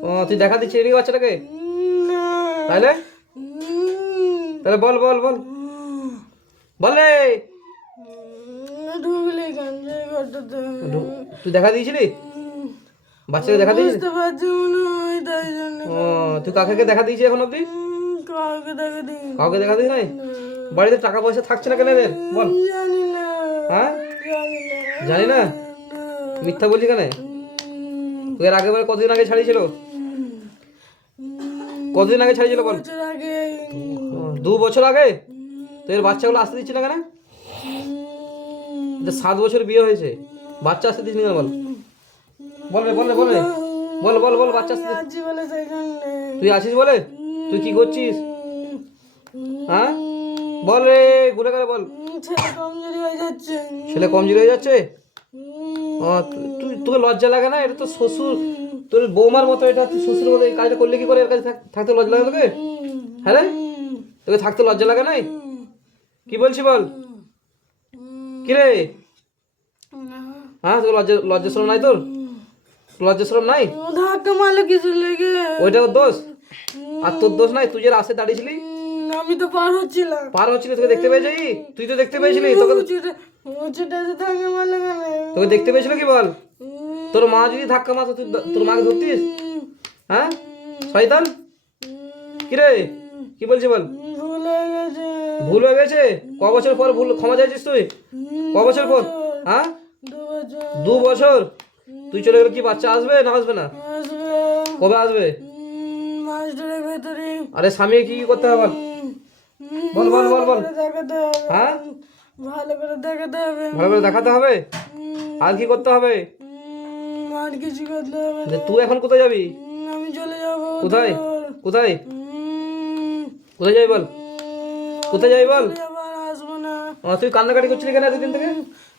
ও তুই দেখা দিচ্ছিস এদিকে বাচ্চাটাকে? না তাহলে? তাহলে বল বল বল। বল রে। তুই দেখা দিয়েছিলি? বাচ্চাকে দেখা জন্য। ও তুই কাকাকে দেখা দিয়েছি এখন অবধি উম, কাউকে দেখে দিই কাউকে দেখা দিস নাই? বাড়িতে টাকা পয়সা থাকছে না কেন এদের? বল। জানি না। হ্যাঁ? জানি না। মিথ্যা বলছি কেন? তুই এর আগের বার কতদিন আগে ছাড়িয়েছিল? কতদিন আগে ছাড়িয়েছিল বল? বছর দু বছর আগে? তো এর বাচ্চাগুলো আসতে দিচ্ছি না কেন সাত বছর বিয়ে হয়েছে। বাচ্চা আসতে দিচ্ছি না বল? বল রে বল রে বল বল বল বল বাচ্চা আসতে বলে তুই আছিস বলে? তুই কি করছিস? হ্যাঁ? বল রে ঘুরে গেলে বল। ছেলে কমজোরি হয়ে যাচ্ছে। ছেলে কমজোরি হয়ে যাচ্ছে? ও, তুই তোকে লজ্জা লাগে না? এটা তো শ্বশুর তোর বৌমার মতো এটা তুই শ্বশুর মতো এই কাজটা করলে কি করে? এর কাছে থাকতে লজ্জা লাগে তোকে? হ্যাঁ রে? তোকে থাকতে লজ্জা লাগে নাই? কি বলছি বল? কি রে। হ্যাঁ তোর লজ্জা লজ্জা শরম নাই তোর? লজ্জা শরম নাই? ধাক্কা মারলো কিছু লেগে ওইটা ওর দোষ? আর তোর দোষ নাই? তুই যে রাস্তায় দাঁড়িয়েছিলি? আমি তো পার হচ্ছিলাম। পার হচ্ছিলি তোকে দেখতে পেয়েছি? তুই তো দেখতে পেয়েছিলি? তোকে তোকে দেখতে পেয়েছিল কি বল? তোর মা যদি ধাক্কা মারতো তুই তোর মাকে ধরতিস? হ্যাঁ? শয়তান? কি রে কি বলছি বল? ভুল হয়ে গেছে? ক বছর পর ভুল ক্ষমা চাইছিস তুই? ক বছর পর? হ্যাঁ? দু বছর? তুই চলে গেলে কি বাচ্চা আসবে না আসবে না? কবে আসবে? আরে স্বামী কি কি করতে হবে বল? বল বল বল করে হ্যাঁ? ভালো করে দেখাতে হবে। ভালো করে দেখাতে হবে? আর কি করতে হবে? উম, আর কিছু করতে হবে না। তুই এখন কোথায় যাবি? উম, আমি চলে যাব কোথায়? কোথায়? কোথায় যাবি বল? কোথায় যাবি বল? আসব না। তুই কান্নাকাটি করছিলি কেন এতদিন থেকে?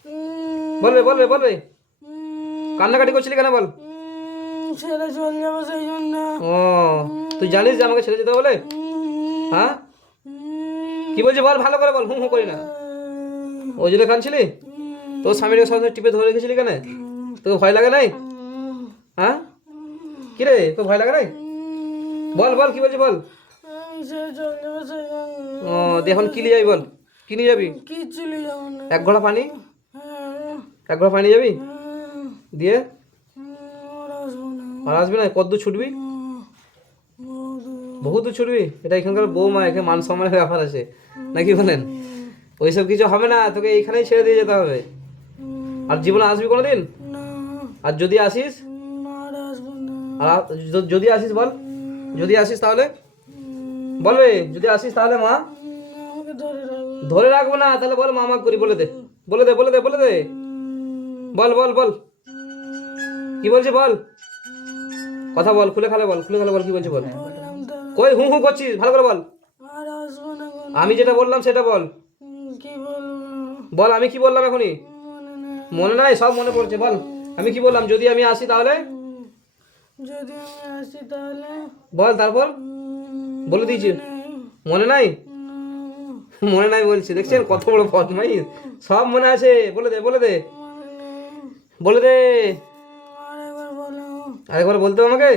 উম, বল রে বল রে উম, কান্নাকাটি করছিলি কেন বল? উম, ছেড়ে চলে যাব সেই জন্য। ও তুই জানিস যে আমাকে ছেড়ে যেতে বলে? উম, হ্যাঁ? উম, কি বলছি বল ভালো করে বল হুম হুম করি না। ওই জন্য কাঁদছিলি? তোর স্বামীর সঙ্গে টিপে ধরে রেখেছিলি কেন? তোকে ভয় লাগে নাই? হ্যাঁ? কি রে তোর ভয় লাগে নাই? বল বল, কি বলছি বল? ও এখন কি নিয়ে যাবি বল? কি নিয়ে যাবি? এক ঘোড়া পানি? এক ঘোড়া পানি যাবি? দিয়ে? আর আসব না? কত ছুটবি? বহু দূর ছুটবি? এটা এখানকার বৌমা, এখানে মান সম্মানের ব্যাপার আছে। নাকি বলেন? ওইসব কিছু হবে না, তোকে এইখানেই ছেড়ে দিয়ে যেতে হবে। আর জীবনে আসবি কোনোদিন? আর যদি আসিস আর যদি আসিস বল। যদি আসিস তাহলে। বল রে যদি আসিস তাহলে মা। ধরে রাখব না, তাহলে বল মা মা করি, বলে দে। বলে দে বলে দে বলে দে। বল বল বল। কি বলছি বল? কথা বল, খুলে খালে বল, খুলে খালে বল, কি বলছি বল? কই, হুঁ হুঁ করছিস, ভালো করে বল। আমি যেটা বললাম সেটা বল। বলব বল, আমি কি বললাম এখনই? মনে নেই, সব মনে পড়ছে, বল। আমি কি বললাম, যদি আমি আসি তাহলে? যদি আমি আসি তাহলে বল তারপর? বলে দিয়েছি। মনে নাই। মনে নাই? বলছি। দেখছেন কত বড় বদমাই সব মনে আছে। বলে দে বলে দে। বলে দে। আরেকবার বলো। বলতে হবে আমাকে?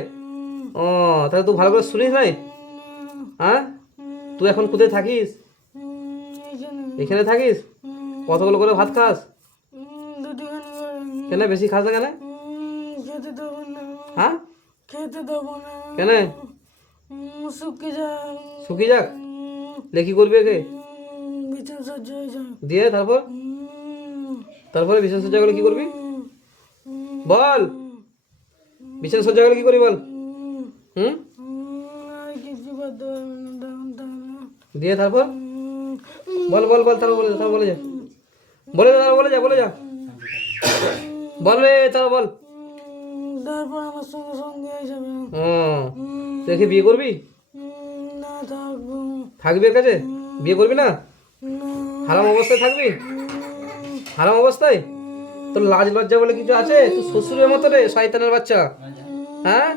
ও তাহলে তুই ভালো করে শুনিস নাই? হ্যাঁ? তুই এখন কোথায় থাকিস? এখানে থাকিস? কতগুলো করে ভাত খাস? কেন বেশি খাস না কেন? হ্যাঁ? খেতে দেবো না। কেন? উম, শুকিয়ে যায় শুকিয়ে যাক? লেখি করবি উম, বিছানা সহ্য হয়ে যায় দিয়ে তারপর? তারপরে বিছানা সজ্জা করলে কি করবি? বল। বিছানা সজ্জা করলে কি করবি বল? হুম? দিয়ে তারপর? বল বল বল তারপর বলে তারপর বলে যা। বলে যা বলে যা বলে যা। বল রে তারপর বল। তারপর আমার সঙ্গে সঙ্গে ও। উম, বিয়ে করবি? না থাকব। থাকবি এর কাছে? বিয়ে করবি না? হারাম অবস্থায় থাকবি? হারাম অবস্থায়? তোর লাজ লজ্জা বলে কিছু আছে? তুই শ্বশুরের মতো রে শয়তানের বাচ্চা। হ্যাঁ?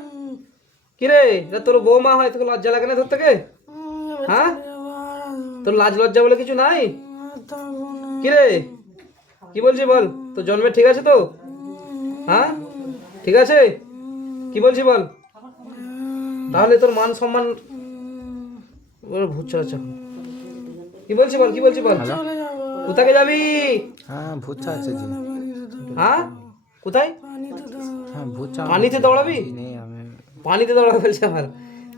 কি রে? এটা তোর বৌমা হয় তোকে লজ্জা লাগে না তোর থেকে? হ্যাঁ? তোর লাজ লজ্জা বলে কিছু নাই? আর থাকব না। কি রে? কি বলছি বল? তোর জন্মে ঠিক আছে তো? হ্যাঁ? ঠিক আছে? কি বলছি বল? তাহলে তোর মান সম্মান ভূত চড়াচ্ছে কি বলছি বল? কি বলছি বল? কোথাকে যাবি? হ্যাঁ ভূত আছে জি। হ্যাঁ? কোথায়? পানিতে হ্যাঁ পানিতে দৌড়াবি? পানিতে দৌড়াবে বলছে আমার।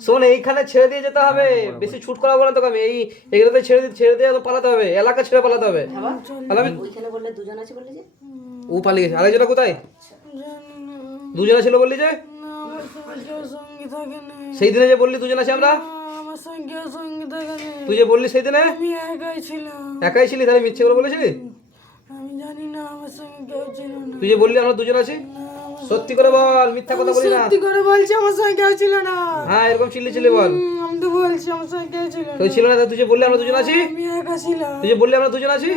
শোন এইখানে ছেড়ে দিয়ে যেতে হবে। বেশি ছুট করাবো না তোকে আমি। এই এগুলোতে ছেড়ে দিয়ে ছেড়ে দিয়ে তো পালাতে হবে। এলাকা ছেড়ে পালাতে হবে। ও পালিয়ে গেছে। আরেকজনটা কোথায়? না দুজনে ছিল বললি যে? কেউ সেই দিনে যে বললি দুজন আছে আমরা? কেউ তুই যে বললি সেই দিনে? আমি একাই ছিলাম। একাই ছিলি? তাহলে মিথ্যে করে বলেছিলি? আমি জানি না আমার সঙ্গে কেউ ছিল না। তুই যে বললি আমরা দুজন আছি? সত্যি করে বল মিথ্যা কথা বলি না। সত্যি করে বলছি আমার সঙ্গে কেউ ছিল না। হ্যাঁ এরকম চিল্লি চিল্লি বল। আমি তো বলছি আমার সঙ্গে কেউ ছিল না। তুই ছিল না তুই যে বললি আমরা দুজন আছি? আমি একা ছিলাম। তুই যে বললি আমরা দুজন আছি?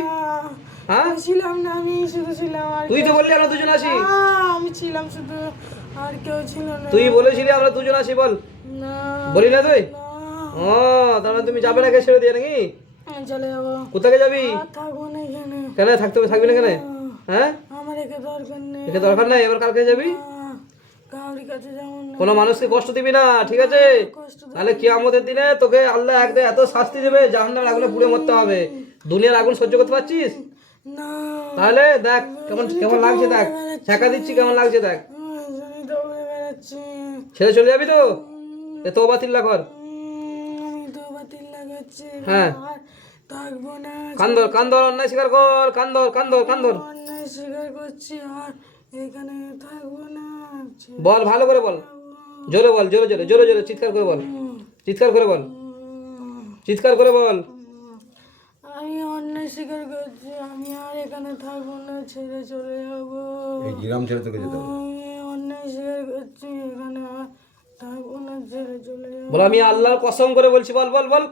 হ্যাঁ? ছিলাম না আমি শুধু ছিলাম আর তুই তো বললি আমরা দুজন আছি। আমি ছিলাম শুধু আর কেউ ছিল না। তুই বলেছিলি আমরা দুজন আছি বল। না বলি না। তুই ও মানে তুমি যাবে না কে ছেড়ে দিয়ে নাকি? চলে যাব। কোথাকে যাবি? থাকব না এখানে। কেন থাকতে থাকবি না কেন হ্যাঁ? আমার একে দরকার নেই। একে দরকার নাই এবার কালকে যাবি? কাছে না। কোনো মানুষকে কষ্ট দিবি না ঠিক আছে? তাহলে কি আমাদের দিনে তোকে আল্লাহ একদম এত শাস্তি দেবে জাহান্নামের আগুনে পুড়ে মরতে হবে। দুনিয়ার আগুন সহ্য করতে পারছিস? তাহলে দেখ কেমন কেমন লাগছে দেখ? ছেঁকা দিচ্ছি কেমন লাগছে দেখ? ছেড়ে চলে যাবি তো? এ তো কর বাতিল লাগাচ্ছি হ্যাঁ। কান্দর কান্দর অন্যায় স্বীকার কর কান্দর কান্দর কান্দর অন্যায় স্বীকার করছি আর এখানে থাকব না। বল ভালো করে বল। জোরে বল জোরে জোরে জোরে জোরে চিৎকার করে বল। চিৎকার করে বল। চিৎকার করে বল। স্বীকার করছি আমি আর এখানে থাকব না ছেড়ে চলে যাব। এই গ্রাম ছেড়ে তোকে যেতে আমি অন্যায় স্বীকার করছি এখানে আর থাকব না ছেড়ে চলে যাব। বল আমি আল্লাহর কসম করে বলছি বল বল বল।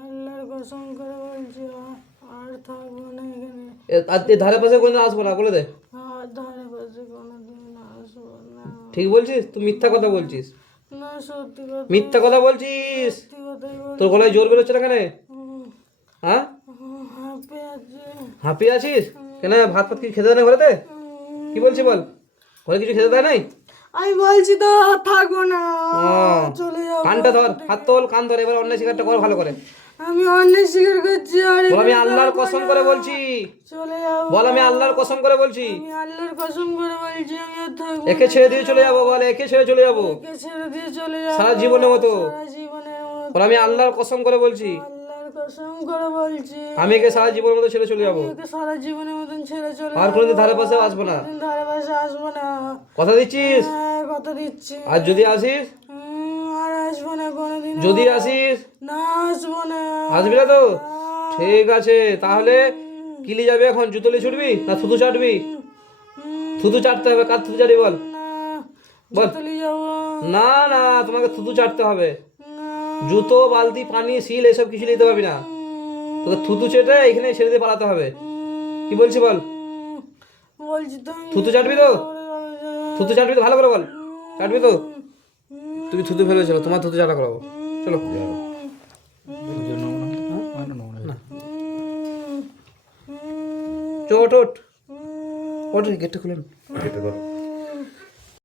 আল্লাহর কসম করে বলছি আর- আর থাকব না এখানে। এ- আর এ ধারে পাশে কোনদিন আসব না বলে দে। আর ধারে পাশে কোনোদিন আসব না। ঠিক বলছিস? তুই মিথ্যা কথা বলছিস। না সত্যি কথা মিথ্যা কথা বলছিস। সত্যি কথাই বল তোর গলায় জোর বেরোচ্ছে না কেন হ্যাঁ হাঁপে আছে হাঁপিয়ে আছিস? কেন ভাত ফাত কিছু খেতে দেয় না ঘরেতে? কি বলছি বল? ঘরে কিছু খেতে দেয় নাই? আমি বলছি তো থাকব না। চলে যাব। কানটা ধর হাত তোল কান ধর এবার অন্যায় শিকারটা কর ভালো করে। আমি অন্যায় শিকার করছি আর আমি আল্লাহর কসম করে বলছি। চলে যাব। বল আমি আল্লাহর কসম করে বলছি। আমি আল্লাহর কসম করে বলছি আমি আর থাকব একে ছেড়ে দিয়ে চলে যাব বল একে ছেড়ে চলে যাব। একে ছেড়ে দিয়ে চলে যাব। সারা জীবনের মতো। সারা জীবনের মতো। বল আমি আল্লাহর কসম করে বলছি। কসম করে বলছি। আমি একে সারা জীবনের মতো ছেড়ে চলে যাব। একে সারা জীবনের মতন ছেড়ে চলে আর কোনোদিন ধারে পাশে আসব না। ধারে পাশে আসব না। কথা দিচ্ছিস? হ্যাঁ কথা দিচ্ছি। আর যদি আসিস? আর আসব না কোনোদিন। যদি আসিস? না আসব না। আসবি না তো? ঠিক আছে তাহলে কিলি যাবে এখন? জুতলি ছুটবি না থুতু চাটবি? থুতু চাটতে হবে কার থুতু চাটবি বল? না বল। যাব। না না তোমাকে থুতু চাটতে হবে। জুতো বালতি পানি শিল এসব কিছু নিতে পারবি না। তোকে থুতু চেটে এখানে ছেড়ে দিয়ে পালাতে হবে। কি বলছি বল? বলছি থুতু চাটবি তো? থুতু চাটবি তো? ভালো করে বল। চাটবি তো? তুমি থুতু ফেলে চলো তোমার থুতু চাটা করাবো। চলো। চোট ওট ওট গেটটা খুলেন পারো